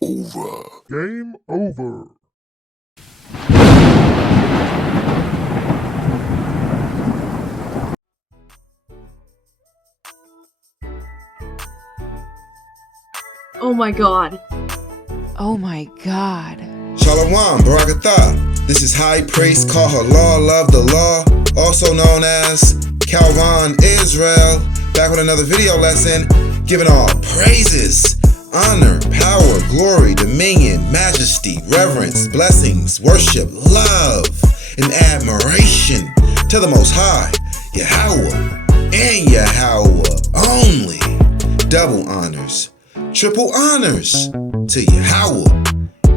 over. Game over. Oh my god. Oh my god. Shalom, Barakatha. This is High Priest, call her Law, love the law, also known as Kalvon Israel, back with another video lesson, giving all praises, honor, power, glory, dominion, majesty, reverence, blessings, worship, love, and admiration to the Most High, Yahweh, and Yahweh only. Double honors, triple honors to Yahweh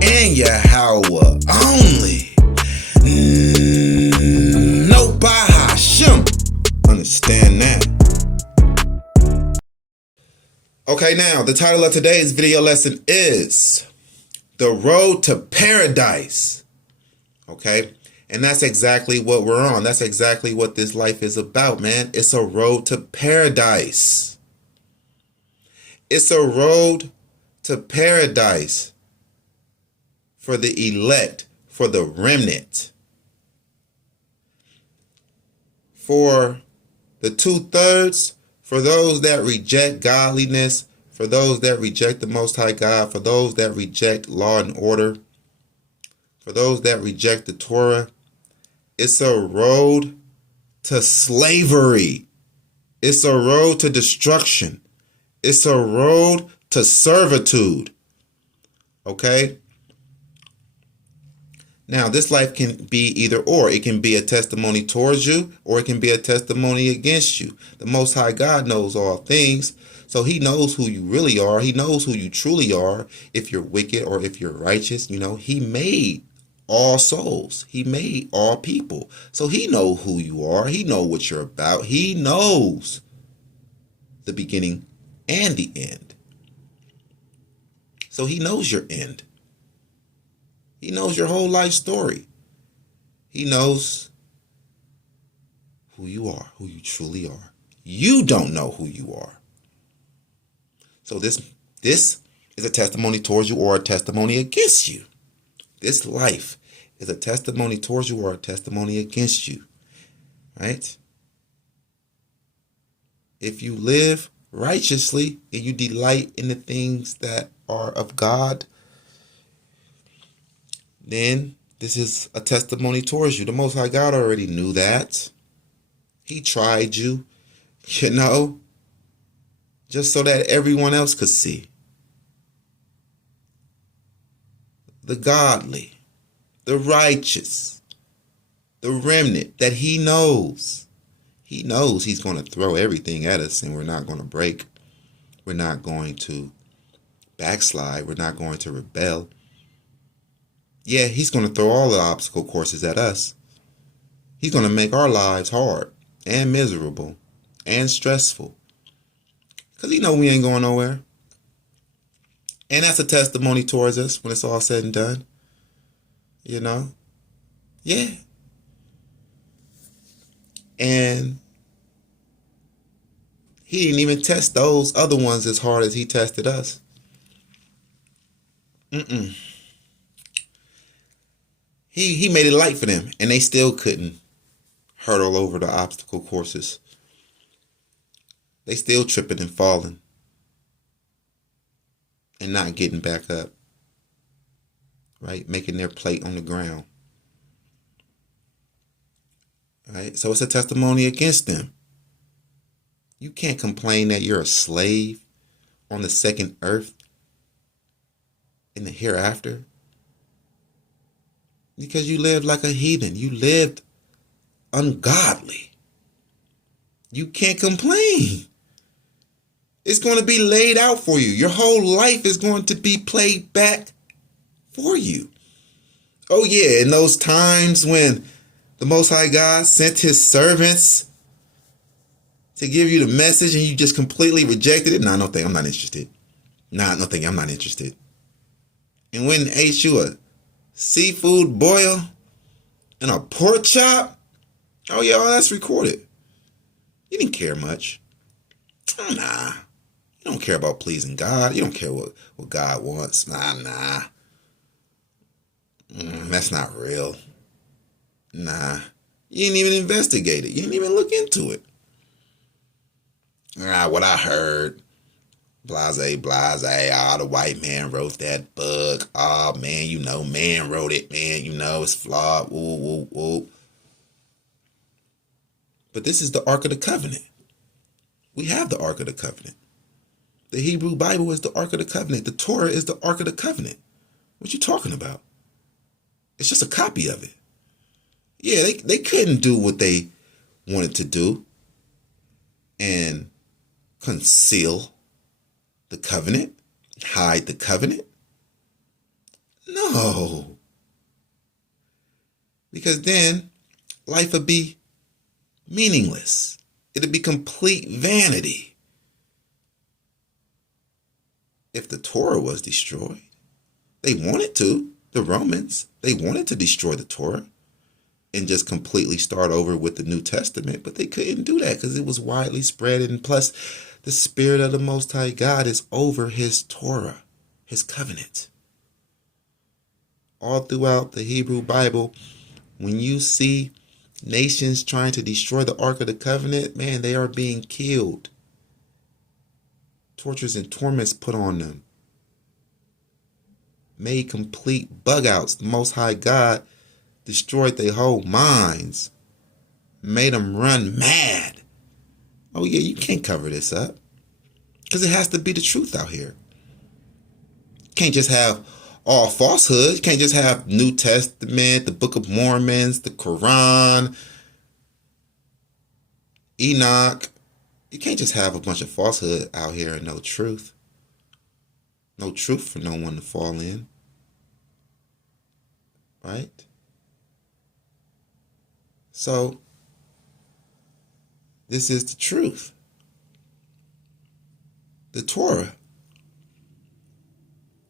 and Yahweh only. No Bahashim. Understand that. Okay, now the title of today's video lesson is The Road to Paradise. Okay, and that's exactly what we're on. That's exactly what this life is about, man. It's a road to paradise. It's a road to paradise for the elect, for the remnant, for the 2/3, for those that reject godliness, for those that reject the Most High God, for those that reject law and order, for those that reject the Torah. It's a road to slavery. It's a road to destruction. It's a road to servitude. Okay? Now, this life can be either or. It can be a testimony towards you, or it can be a testimony against you. The Most High God knows all things, so he knows who you really are. He knows who you truly are, if you're wicked or if you're righteous. You know, he made all souls. He made all people. So he knows who you are. He knows what you're about. He knows the beginning and the end. So he knows your end. He knows your whole life story. He knows who you are, who you truly are. You don't know who you are. So this is a testimony towards you or a testimony against you. This life is a testimony towards you or a testimony against you. Right? If you live righteously and you delight in the things that are of God, then this is a testimony towards you. The Most High God already knew that. He tried you, just so that everyone else could see. The godly, the righteous, the remnant that he knows. He knows he's going to throw everything at us and we're not going to break. We're not going to backslide. We're not going to rebel. Yeah, he's going to throw all the obstacle courses at us. He's going to make our lives hard and miserable and stressful. Because he knows we ain't going nowhere. And that's a testimony towards us when it's all said and done. Yeah. And he didn't even test those other ones as hard as he tested us. He made it light for them, and they still couldn't hurdle over the obstacle courses. They still tripping and falling and not getting back up, right? Making their plate on the ground, right? So it's a testimony against them. You can't complain that you're a slave on the second earth in the hereafter, because you lived like a heathen. You lived ungodly. You can't complain. It's going to be laid out for you. Your whole life is going to be played back for you. Oh yeah, in those times when the Most High God sent his servants to give you the message and you just completely rejected it. No thing, I'm not interested. No thing, I'm not interested. And when ate you a seafood boil and a pork chop, oh yeah, all that's recorded. You didn't care much. Oh, nah. You don't care about pleasing God. You don't care what God wants. Nah. That's not real. Nah. You didn't even investigate it. You didn't even look into it. What I heard. Blase. The white man wrote that book. Oh, man, man wrote it, man. It's flawed. Ooh. But this is the Ark of the Covenant. We have the Ark of the Covenant. The Hebrew Bible is the Ark of the Covenant. The Torah is the Ark of the Covenant. What you talking about? It's just a copy of it. Yeah, they couldn't do what they wanted to do and conceal the covenant, hide the covenant. No. Because then life would be meaningless. It'd be complete vanity. If the Torah was destroyed, they wanted to, the Romans, they wanted to destroy the Torah and just completely start over with the New Testament, but they couldn't do that because it was widely spread, and plus the Spirit of the Most High God is over his Torah, his covenant. All throughout the Hebrew Bible, when you see nations trying to destroy the Ark of the Covenant, man, they are being killed. Tortures and torments put on them. Made complete bug outs. The Most High God destroyed their whole minds. Made them run mad. Oh yeah, you can't cover this up. Because it has to be the truth out here. You can't just have all falsehood. You can't just have New Testament, the Book of Mormons, the Quran, Enoch. You can't just have a bunch of falsehood out here and no truth. No truth for no one to fall in. Right? So, this is the truth. The Torah.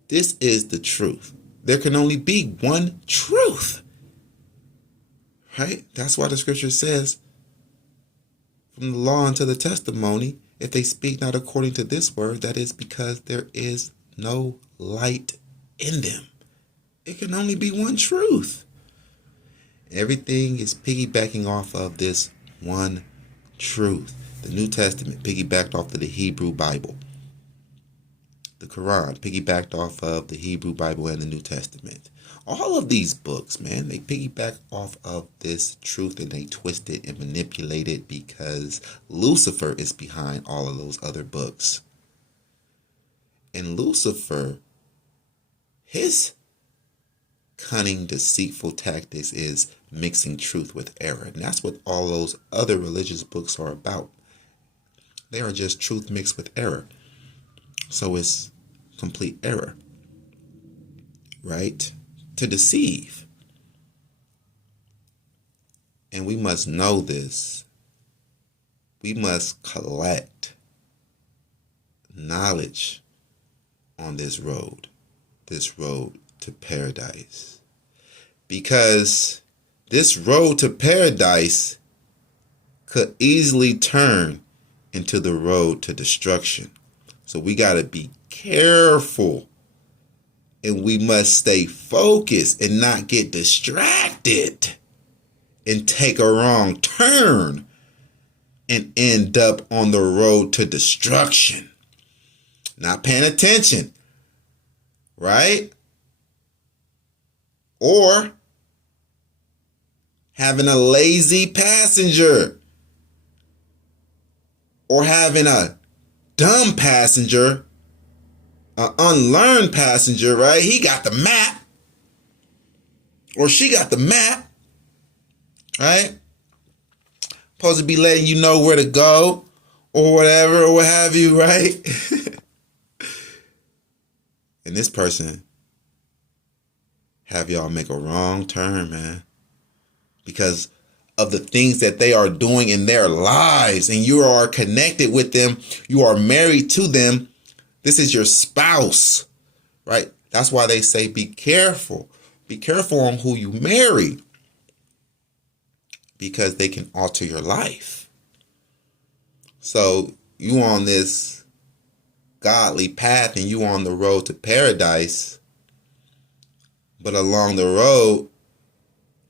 This is the truth. There can only be one truth. Right? That's why the scripture says, from the law unto the testimony, if they speak not according to this word, that is because there is no light in them. It can only be one truth. Everything is piggybacking off of this one truth. The New Testament piggybacked off of the Hebrew Bible. The Quran piggybacked off of the Hebrew Bible and the New Testament. All of these books, man, they piggyback off of this truth, and they twist it and manipulate it because Lucifer is behind all of those other books. And Lucifer, his cunning, deceitful tactics is mixing truth with error. And that's what all those other religious books are about. They are just truth mixed with error. So it's complete error, right? To deceive. And we must know this. We must collect knowledge on this road to paradise. Because this road to paradise could easily turn into the road to destruction. So we got to be careful, and we must stay focused and not get distracted and take a wrong turn and end up on the road to destruction. Not paying attention, right? Or having a lazy passenger, or having a dumb passenger, an unlearned passenger, right? He got the map, or she got the map, right? Supposed to be letting you know where to go, or whatever, or what have you, right? And this person have y'all make a wrong turn, man, because of the things that they are doing in their lives, and you are connected with them. You are married to them. This is your spouse, right? That's why they say be careful. Be careful on who you marry, because they can alter your life. So you on this godly path and you on the road to paradise, but along the road,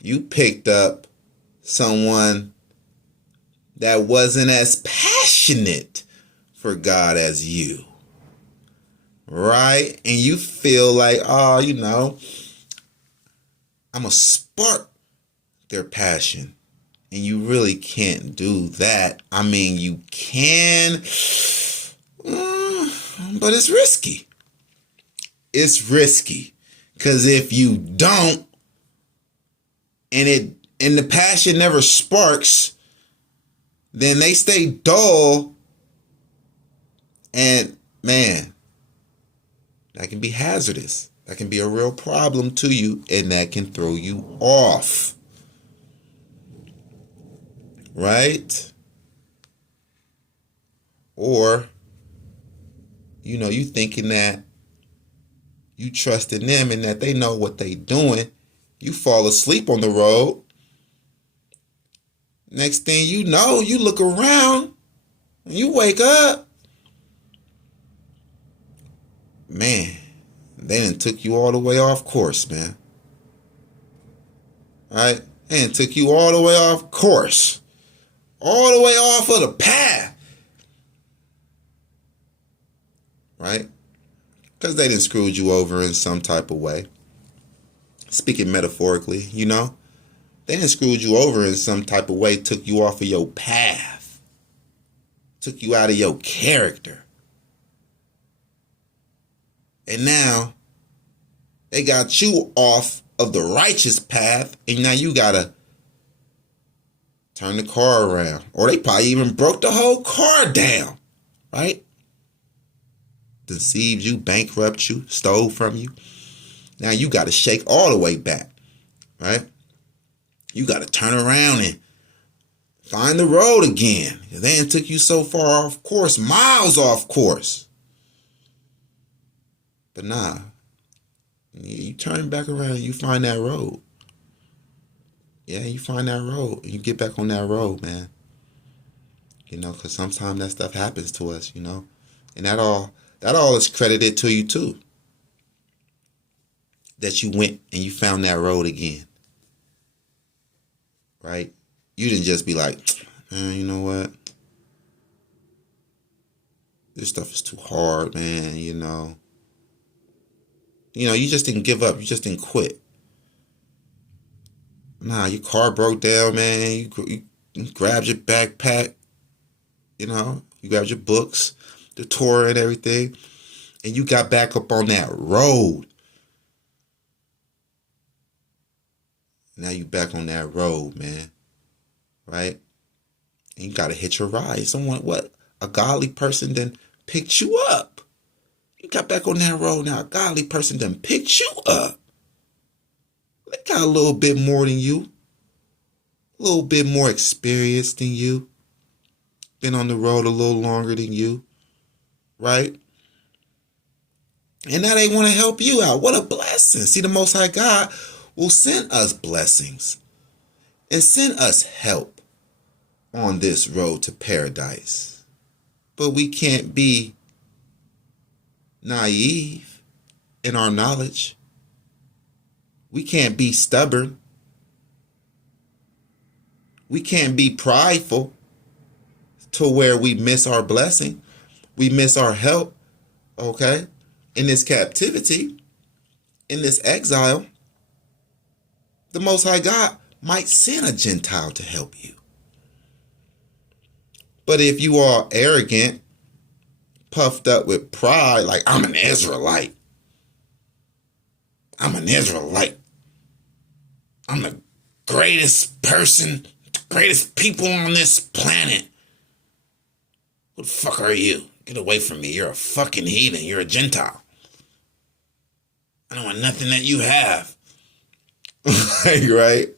you picked up someone that wasn't as passionate for God as you, right? And you feel like, oh, I'm a spark their passion. And you really can't do that. I mean, you can, but it's risky. It's risky. Because if you don't, and the passion never sparks, then they stay dull. And man, that can be hazardous. That can be a real problem to you, and that can throw you off. Right? Or, you thinking that you trust in them and that they know what they doing. You fall asleep on the road. Next thing you know, you look around and you wake up. Man, they done took you all the way off course, man. Right? They done took you all the way off course. All the way off of the path. Right? Because they done screwed you over in some type of way. Speaking metaphorically, they done screwed you over in some type of way, took you off of your path. Took you out of your character. And now they got you off of the righteous path, and now you gotta turn the car around. Or they probably even broke the whole car down, right? Deceived you, bankrupt you, stole from you. Now you got to shake all the way back, right? You got to turn around and find the road again. They done took you so far off course, miles off course. But nah, you turn back around and you find that road. Yeah, you find that road. You get back on that road, man. Because sometimes that stuff happens to us, And that all is credited to you too. That you went and you found that road again. Right? You didn't just be like, man, you know what? This stuff is too hard, man, You just didn't give up. You just didn't quit. Nah, your car broke down, man. You grabbed your backpack, you grabbed your books, the Torah and everything, and you got back up on that road. Now you back on that road, man, right? And you got to hitch a ride. A godly person then picked you up. You got back on that road now. A godly person then picked you up. They got a little bit more than you. A little bit more experience than you. Been on the road a little longer than you. Right? And now they want to help you out. What a blessing. See, the Most High God will send us blessings and send us help on this road to paradise. But we can't be naive in our knowledge. We can't be stubborn. We can't be prideful to where we miss our blessing. We miss our help, okay? In this captivity, in this exile, the Most High God might send a Gentile to help you. But if you are arrogant, puffed up with pride, like I'm an Israelite. I'm an Israelite. I'm the greatest person, the greatest people on this planet. Who the fuck are you? Get away from me. You're a fucking heathen. You're a Gentile. I don't want nothing that you have. Right?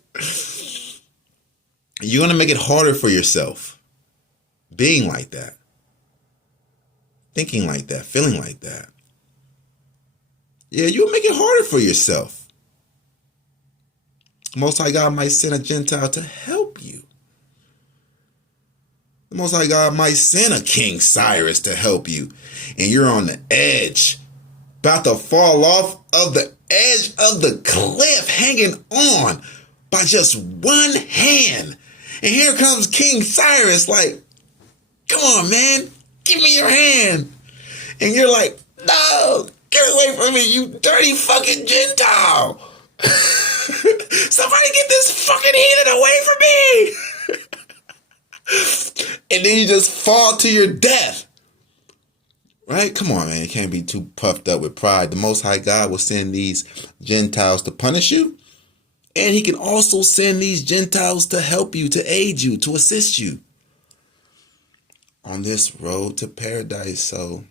You're going to make it harder for yourself. Being like that. Thinking like that. Feeling like that. Yeah, you'll make it harder for yourself. Most High God might send a Gentile to help you. The Most High God might send a King Cyrus to help you, and you're on the edge, about to fall off of the edge of the cliff, hanging on by just one hand. And here comes King Cyrus like, come on, man, give me your hand. And you're like, no, get away from me, you dirty fucking Gentile. Somebody get this fucking heathen away from me. And then you just fall to your death. Right? Come on, man. You can't be too puffed up with pride. The Most High God will send these Gentiles to punish you. And he can also send these Gentiles to help you, to aid you, to assist you on this road to paradise. So,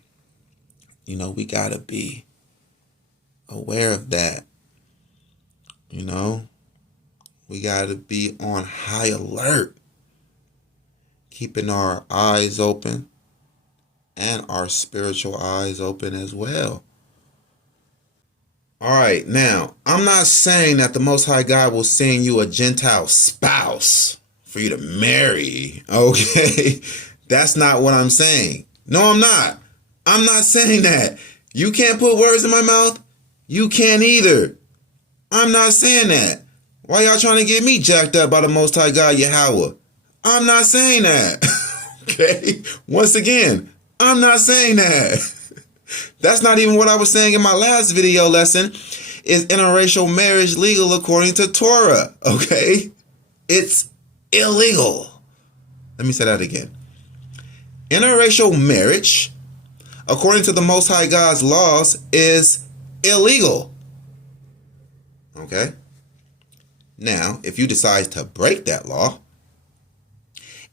we got to be aware of that. We got to be on high alert, keeping our eyes open and our spiritual eyes open as well. All right, now, I'm not saying that the Most High God will send you a Gentile spouse for you to marry, okay? That's not what I'm saying. No, I'm not. I'm not saying that. You can't put words in my mouth. You can't either. I'm not saying that. Why y'all trying to get me jacked up by the Most High God, Yahweh? I'm not saying that. Okay? Once again, I'm not saying that. That's not even what I was saying in my last video lesson. Is interracial marriage legal according to Torah? Okay? It's illegal. Let me say that again. Interracial marriage, according to the Most High God's laws, is illegal. Okay? Now, if you decide to break that law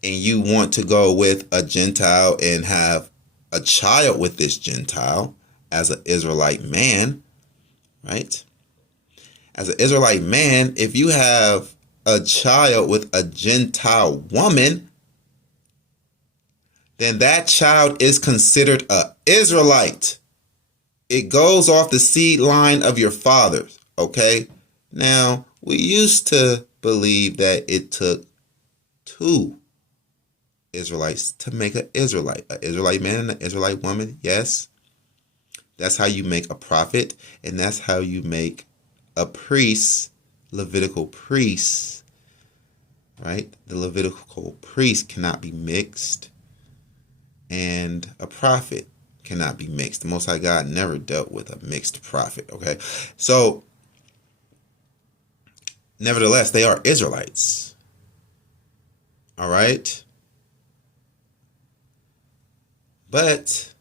and you want to go with a Gentile and have a child with this Gentile as an Israelite man, right? As an Israelite man, if you have a child with a Gentile woman, then that child is considered an Israelite. It goes off the seed line of your fathers, okay? Now, we used to believe that it took two Israelites to make an Israelite man and an Israelite woman. Yes, that's how you make a prophet, and that's how you make a priest, Levitical priest, right? The Levitical priest cannot be mixed, and a prophet cannot be mixed. The Most High God never dealt with a mixed prophet, okay? So, nevertheless, they are Israelites, all right? But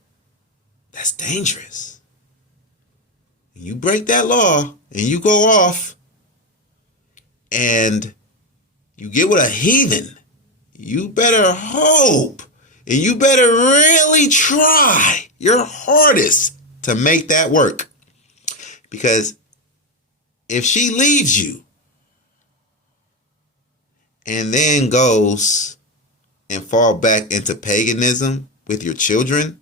that's dangerous. When you break that law and you go off and you get with a heathen, you better hope and you better really try your hardest to make that work. Because if she leaves you and then goes and fall back into paganism with your children,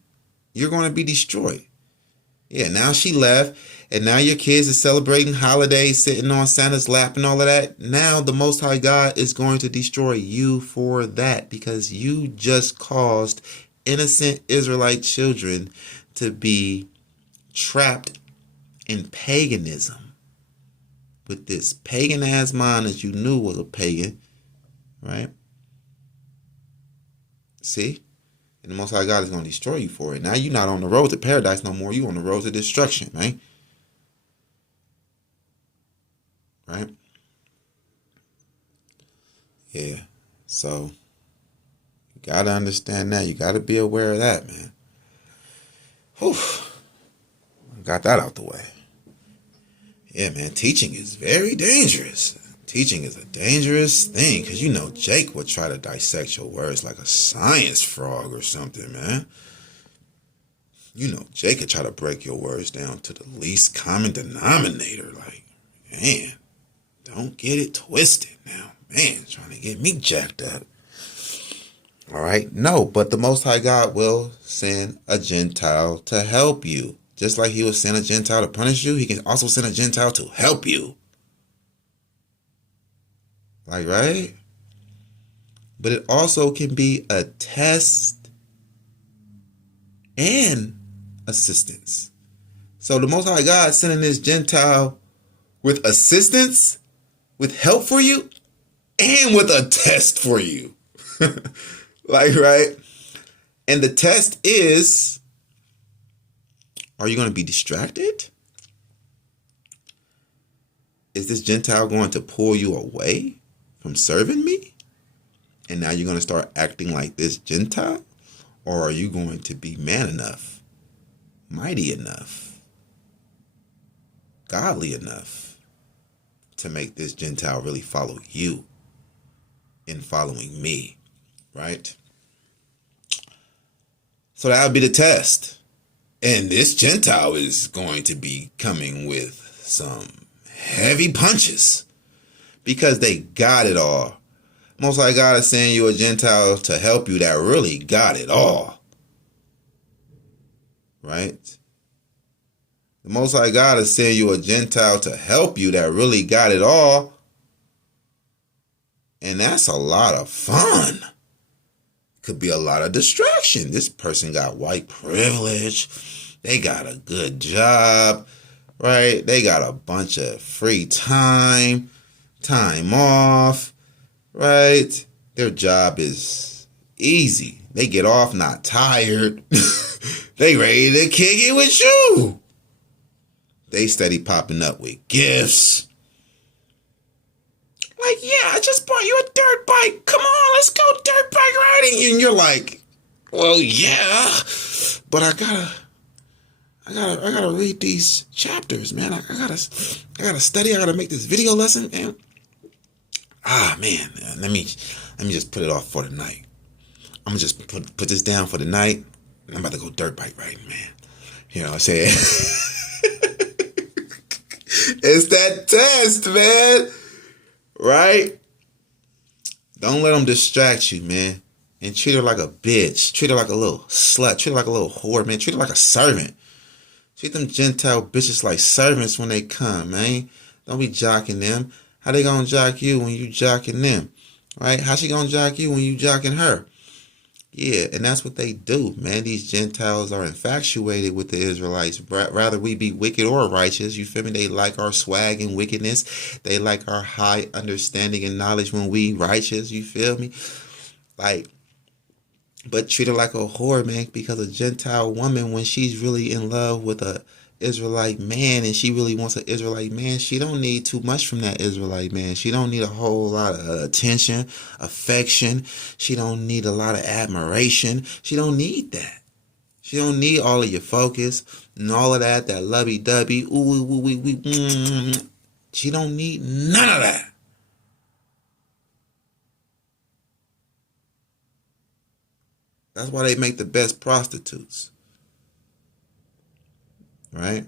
you're going to be destroyed. Yeah, now she left, and now your kids are celebrating holidays, sitting on Santa's lap and all of that. Now the Most High God is going to destroy you for that, because you just caused innocent Israelite children to be trapped in paganism with this pagan-ass mind that you knew was a pagan, right? See? And the Most High God is going to destroy you for it. Now you're not on the road to paradise no more. You're on the road to destruction, right? Right? Yeah. So, you got to understand that. You got to be aware of that, man. Whew. Got that out the way. Yeah, man. Teaching is very dangerous. Teaching is a dangerous thing, because Jake would try to dissect your words like a science frog or something, man. Jake could try to break your words down to the least common denominator. Like, man, don't get it twisted now. Man, trying to get me jacked up. All right? No, but the Most High God will send a Gentile to help you. Just like he will send a Gentile to punish you, he can also send a Gentile to help you. Like, right? but it also can be a test and assistance. So the Most High God sending this Gentile with assistance, with help for you, and with a test for you. Right? And the test is, are you going to be distracted? Is this Gentile going to pull you away from serving me? And now you're going to start acting like this Gentile? Or are you going to be man enough, mighty enough, godly enough to make this Gentile really follow you in following me, right? So that would be the test. And this Gentile is going to be coming with some heavy punches because they got it all. Most High God is sending you a Gentile to help you that really got it all. Right? The Most High God is sending you a Gentile to help you that really got it all. And that's a lot of fun. Could be a lot of distraction. This person got white privilege. They got a good job, right? They got a bunch of free time off, right? Their job is easy. They get off not tired. They ready to kick it with you. They steady popping up with gifts. Like, yeah, I just bought you a dirt bike. Come on, let's go dirt bike riding. And you're like, well, yeah, but I gotta read these chapters, man. I gotta study. I gotta make this video lesson, man. Man, let me just put it off for the night. I'm gonna just put this down for the night. I'm about to go dirt bike riding, man. You know what I'm saying? It's that test, man. Right? Don't let them distract you, man. And treat her like a bitch. Treat her like a little slut. Treat her like a little whore, man. Treat her like a servant. Treat them Gentile bitches like servants when they come, man. Don't be jocking them. How they gonna jock you when you jocking them? Right? How she gonna jock you when you jocking her? Yeah, and that's what they do, man. These Gentiles are infatuated with the Israelites. Rather we be wicked or righteous, you feel me? They like our swag and wickedness. They like our high understanding and knowledge when we righteous, you feel me? Like, but treat her like a whore, man, because a Gentile woman, when she's really in love with a Israelite man and she really wants an Israelite man, she don't need too much from that Israelite man. She don't need a whole lot of attention, affection. She don't need a lot of admiration. She don't need that. She don't need all of your focus and all of that lovey-dovey. Ooh. She don't need none of that. That's why they make the best prostitutes. Right?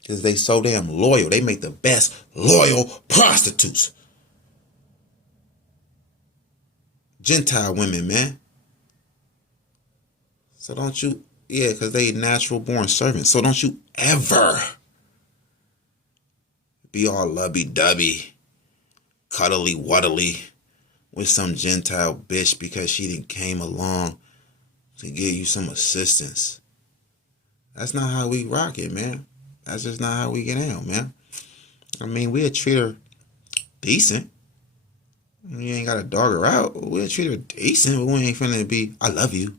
Because they so damn loyal. They make the best loyal prostitutes. Gentile women, man. So don't you, because they natural born servants. So don't you ever be all lovey-dovey, cuddly-wuddly with some Gentile bitch because she didn't came along to give you some assistance. That's not how we rock it, man. That's just not how we get out, man. I mean, we'll treat her decent. You ain't got to dog her out. We'll treat her decent, but we ain't finna be, I love you.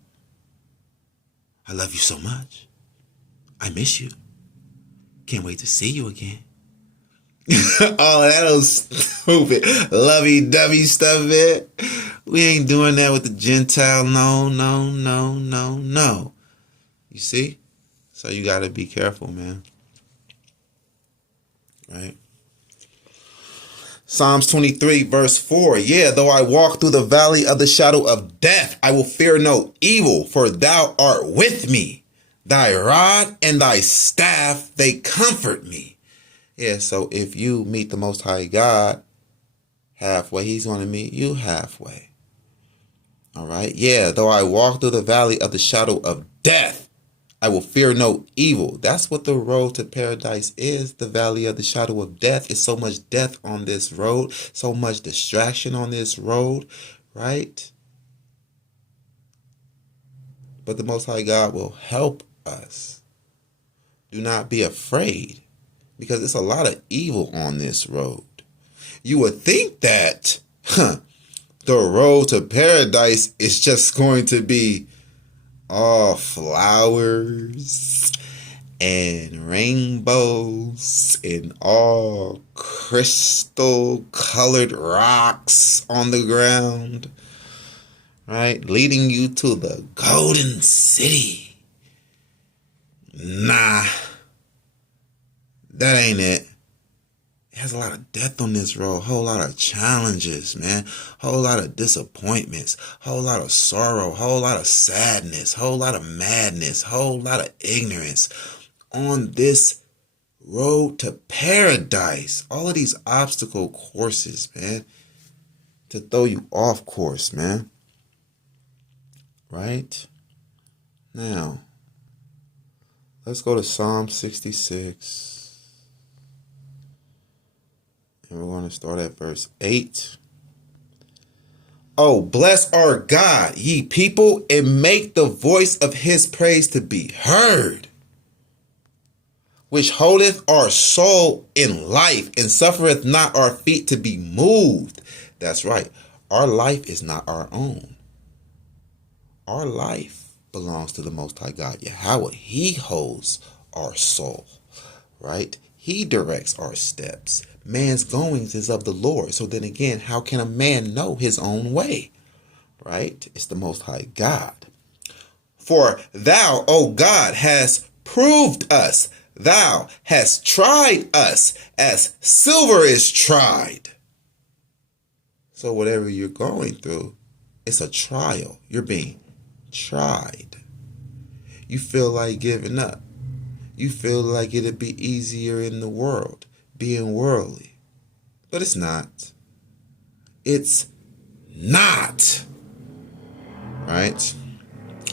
I love you so much. I miss you. Can't wait to see you again. All that old stupid lovey-dovey stuff, man. We ain't doing that with the Gentile. No. You see? So you got to be careful, man. Right? Psalms 23, verse 4. Yeah, though I walk through the valley of the shadow of death, I will fear no evil, for thou art with me. Thy rod and thy staff, they comfort me. Yeah, so if you meet the Most High God halfway, he's going to meet you halfway. All right? Yeah, though I walk through the valley of the shadow of death, I will fear no evil. That's what the road to paradise is. The valley of the shadow of death. Is so much death on this road, so much distraction on this road, right? But the Most High God will help us. Do not be afraid, because it's a lot of evil on this road. You would think that the road to paradise is just going to be all flowers and rainbows and all crystal colored rocks on the ground, right? Leading you to the golden city. Nah, that ain't it. It has a lot of death on this road, whole lot of challenges, man, whole lot of disappointments, whole lot of sorrow, whole lot of sadness, whole lot of madness, whole lot of ignorance on this road to paradise. All of these obstacle courses, man, to throw you off course, man. Right? Now, let's go to Psalm 66. And we're going to start at verse 8. Oh, bless our God, ye people, and make the voice of his praise to be heard, which holdeth our soul in life, and suffereth not our feet to be moved. That's right. Our life is not our own. Our life belongs to the Most High God, Yahweh. He holds our soul, right? He directs our steps. Man's goings is of the Lord. So then again, how can a man know his own way? Right? It's the Most High God. For thou, O God, hast proved us. Thou hast tried us as silver is tried. So whatever you're going through, it's a trial. You're being tried. You feel like giving up. You feel like it'd be easier in the world, being worldly. But it's not. It's not. Right?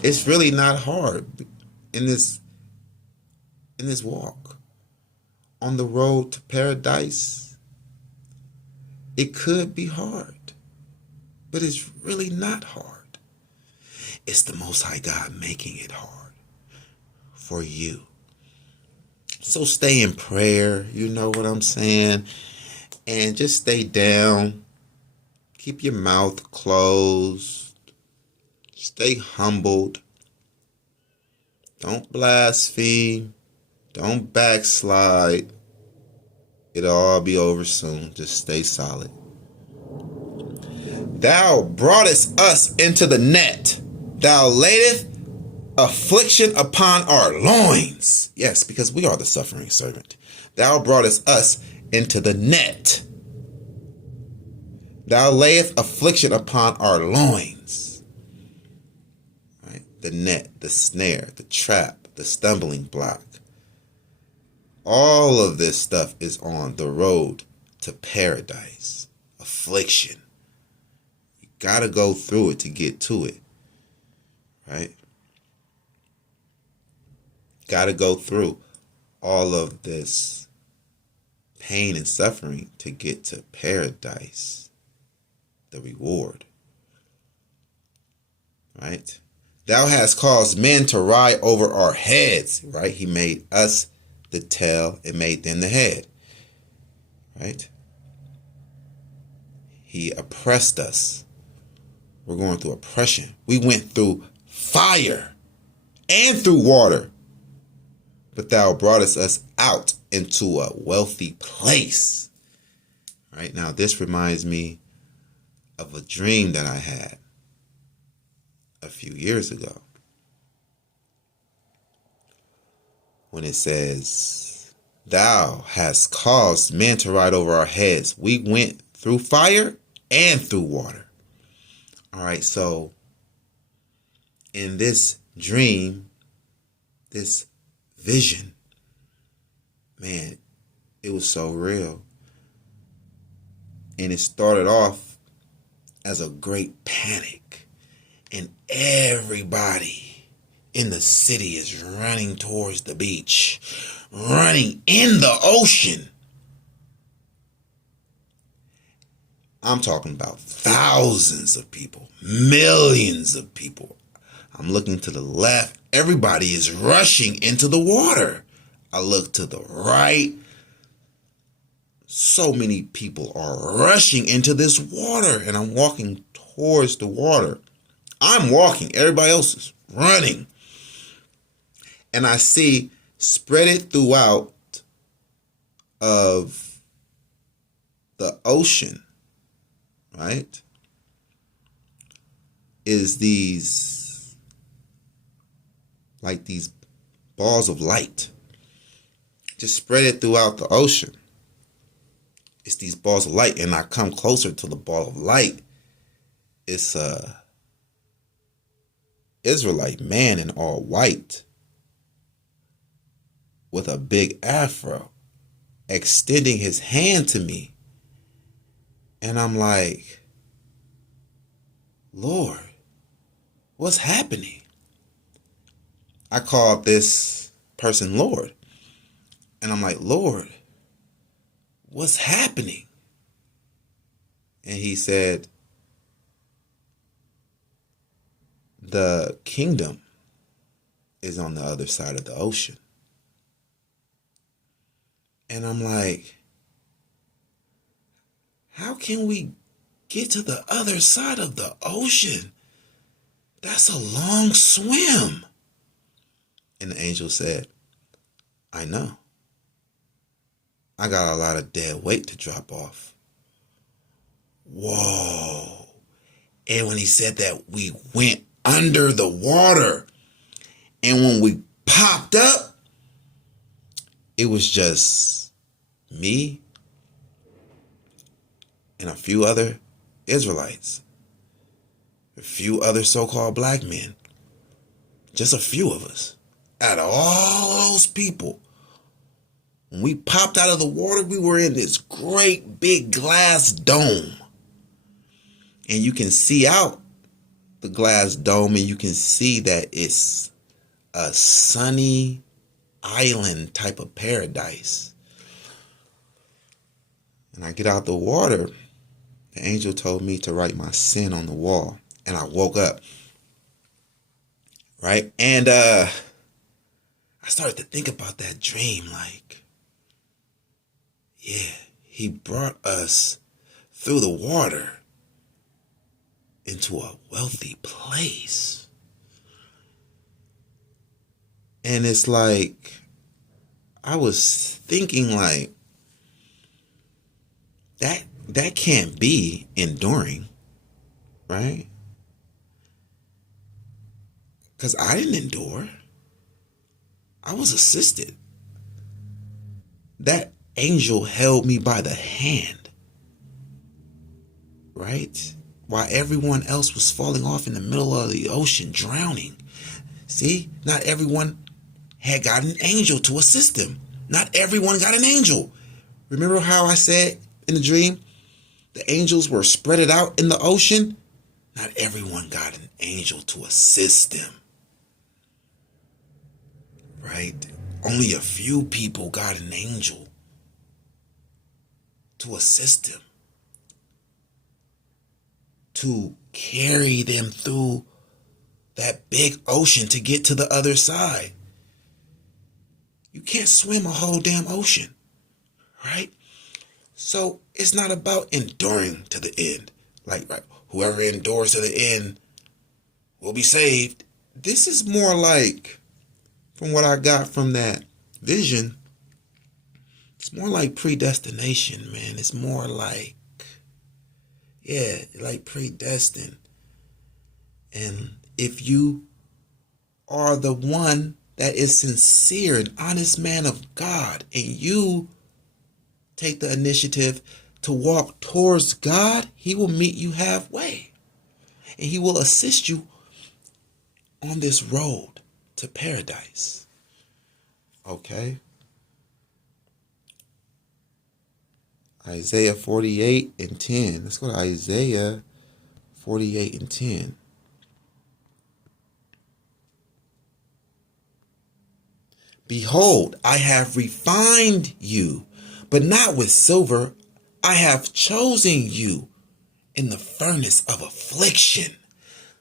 It's really not hard in this walk. On the road to paradise, it could be hard, but it's really not hard. It's the Most High God making it hard for you. So stay in prayer, you know what I'm saying? And just stay down. Keep your mouth closed. Stay humbled. Don't blaspheme. Don't backslide. It'll all be over soon. Just stay solid. Thou broughtest us into the net. Thou laidest affliction upon our loins. Yes, because we are the suffering servant. Thou broughtest us into the net. Thou layest affliction upon our loins. Right? The net, the snare, the trap, the stumbling block. All of this stuff is on the road to paradise. Affliction. You gotta go through it to get to it. Right? Got to go through all of this pain and suffering to get to paradise, the reward. Right? Thou hast caused men to ride over our heads. Right? He made us the tail and made them the head. Right? He oppressed us. We're going through oppression. We went through fire and through water. But thou broughtest us out into a wealthy place. Right now, this reminds me of a dream that I had a few years ago. When it says, thou hast caused men to ride over our heads. We went through fire and through water. All right, so in this dream, this vision, man, it was so real. And it started off as a great panic. And everybody in the city is running towards the beach, running in the ocean. I'm talking about thousands of people, millions of people. I'm looking to the left. Everybody is rushing into the water. I look to the right. So many people are rushing into this water, and I'm walking towards the water. I'm walking. Everybody else is running. And I see spread it throughout of the ocean, right, is these balls of light. Just spread it throughout the ocean. It's these balls of light, and I come closer to the ball of light. It's a Israelite man in all white with a big afro extending his hand to me. And I'm like, Lord, what's happening? I called this person Lord. And I'm like, Lord, what's happening? And he said, the kingdom is on the other side of the ocean. And I'm like, how can we get to the other side of the ocean? That's a long swim. And the angel said, I know. I got a lot of dead weight to drop off. Whoa. And when he said that, we went under the water. And when we popped up, it was just me and a few other Israelites, a few other so-called black men, just a few of us. Out of all those people, when we popped out of the water, we were in this great big glass dome. And you can see out the glass dome, and you can see that it's a sunny island type of paradise. And I get out the water. The angel told me to write my sin on the wall. And I woke up. Right? And I started to think about that dream. Like, yeah, he brought us through the water into a wealthy place. And it's like, I was thinking like, that can't be enduring, right? Because I didn't endure. I was assisted. That angel held me by the hand, right? While everyone else was falling off in the middle of the ocean, drowning. See, not everyone had got an angel to assist them. Not everyone got an angel. Remember how I said in the dream, the angels were spread out in the ocean? Not everyone got an angel to assist them. Right? Only a few people got an angel to assist them, to carry them through that big ocean to get to the other side. You can't swim a whole damn ocean, right? So it's not about enduring to the end. Like, right, whoever endures to the end will be saved. This is more like, from what I got from that vision, it's more like predestination, man. It's more like, yeah, like predestined. And if you are the one that is sincere and honest man of God, and you take the initiative to walk towards God, he will meet you halfway. And he will assist you on this road to paradise. Okay? Isaiah 48 and 10. Let's go to Isaiah 48 and 10. Behold, I have refined you, but not with silver. I have chosen you in the furnace of affliction.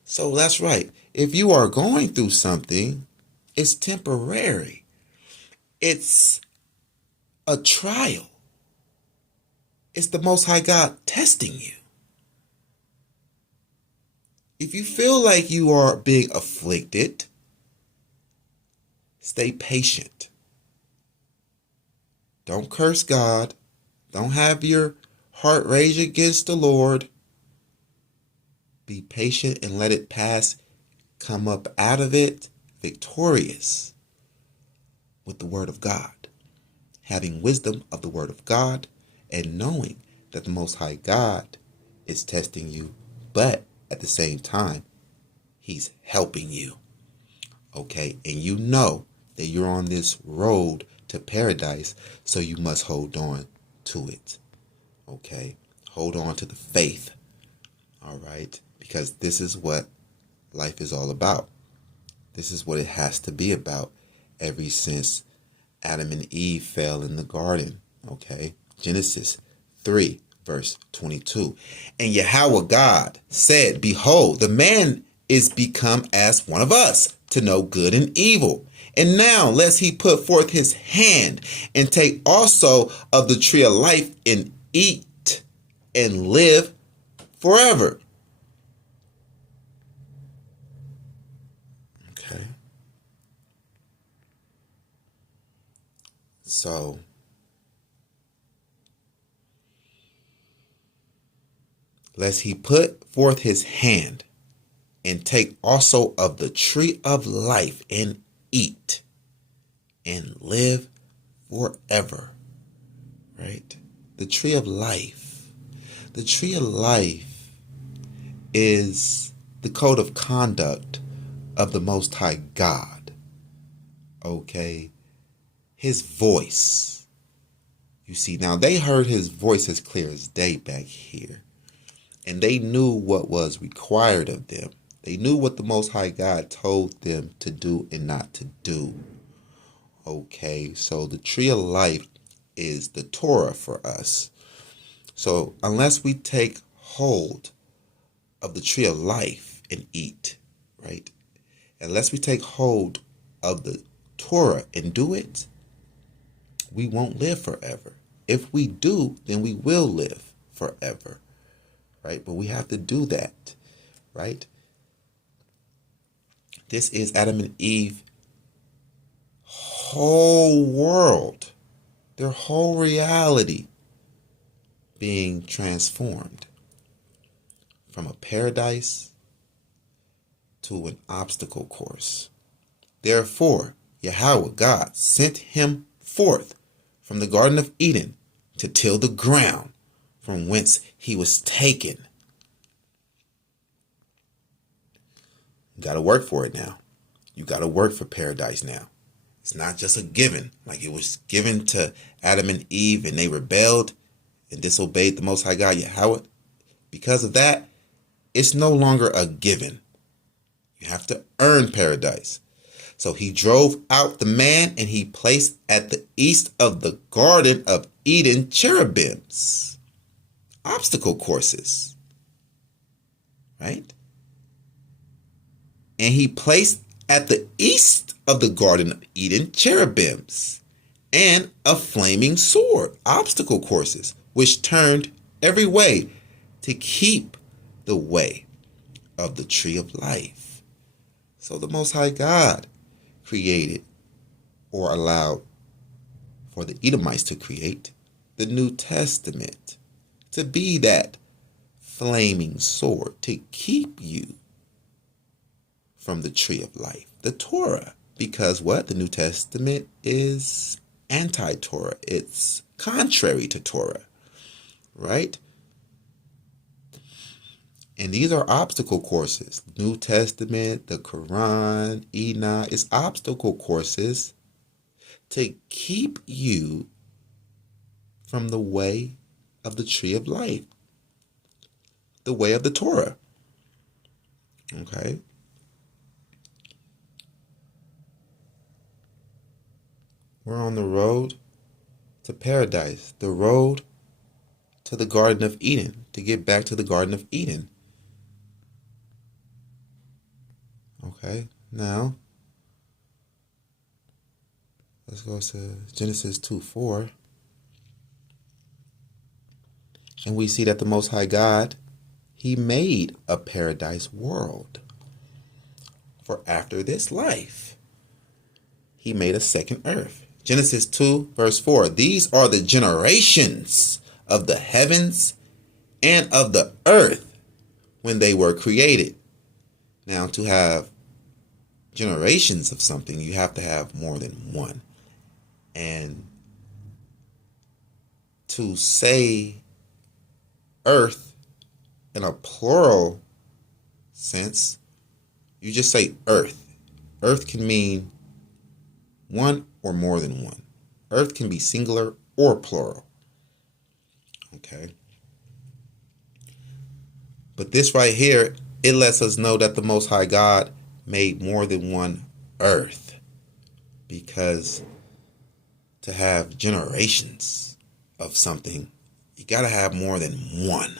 So that's right. If you are going through something, it's temporary. It's a trial. It's the Most High God testing you. If you feel like you are being afflicted, stay patient. Don't curse God. Don't have your heart rage against the Lord. Be patient and let it pass. Come up out of it victorious with the word of God. Having wisdom of the word of God and knowing that the Most High God is testing you, but at the same time, he's helping you. Okay, and you know that you're on this road to paradise, so you must hold on to it. Okay, hold on to the faith. All right, because this is what life is all about. This is what it has to be about ever since Adam and Eve fell in the garden. Okay, Genesis 3, verse 22. And Yahweh God said, behold, the man is become as one of us, to know good and evil. And now lest he put forth his hand and take also of the tree of life and eat and live forever. Okay. So lest he put forth his hand and take also of the tree of life and eat and live forever. Right? The tree of life. The tree of life is the code of conduct of the Most High God. Okay? His voice. You see, now they heard his voice as clear as day back here. And they knew what was required of them. They knew what the Most High God told them to do and not to do. Okay, so the tree of life is the Torah for us. So unless we take hold of the tree of life and eat, right? Unless we take hold of the Torah and do it, we won't live forever. If we do, then we will live forever, right? But we have to do that, right? This is Adam and Eve whole world, their whole reality being transformed from a paradise to an obstacle course. Therefore, Yahweh God sent him forth from the Garden of Eden to till the ground from whence he was taken. You got to work for it now. You got to work for paradise now. It's not just a given, like it was given to Adam and Eve and they rebelled and disobeyed the Most High God, Yahweh. Because of that, it's no longer a given. You have to earn paradise. So he drove out the man and he placed at the east of the Garden of Eden cherubims, obstacle courses, right? And he placed at the east of the Garden of Eden cherubims and a flaming sword, obstacle courses, which turned every way to keep the way of the tree of life. So the Most High God created or allowed for the Edomites to create the New Testament to be that flaming sword to keep you from the tree of life, the Torah. Because what? The New Testament is anti-Torah. It's contrary to Torah, right? And these are obstacle courses. New Testament, the Quran, Enoch, is obstacle courses to keep you from the way of the tree of life, the way of the Torah. Okay? We're on the road to paradise, the road to the Garden of Eden, to get back to the Garden of Eden. Okay, now let's go to Genesis 2:4. And we see that the Most High God, He made a paradise world. For after this life, He made a second earth. Genesis 2, verse 4. These are the generations of the heavens and of the earth when they were created. Now, to have generations of something, you have to have more than one. And to say earth in a plural sense, you just say earth. Earth can mean one or more than one. Earth can be singular or plural. Okay. But this right here, it lets us know that the Most High God made more than one earth. Because to have generations of something, you got to have more than one.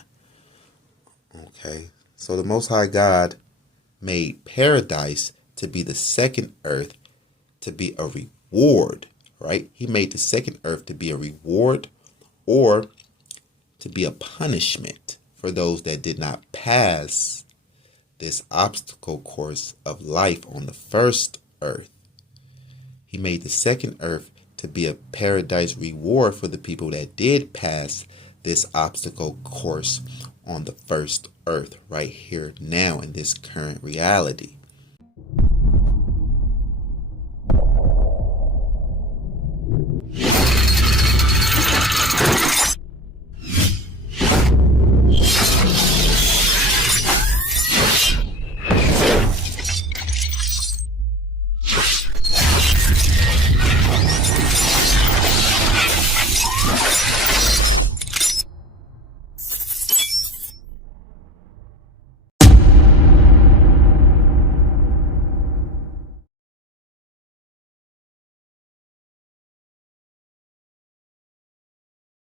Okay. So the Most High God made paradise to be the second earth, to be a reward, right? He made the second earth to be a reward or to be a punishment for those that did not pass this obstacle course of life on the first earth. He made the second earth to be a paradise reward for the people that did pass this obstacle course on the first earth right here now in this current reality.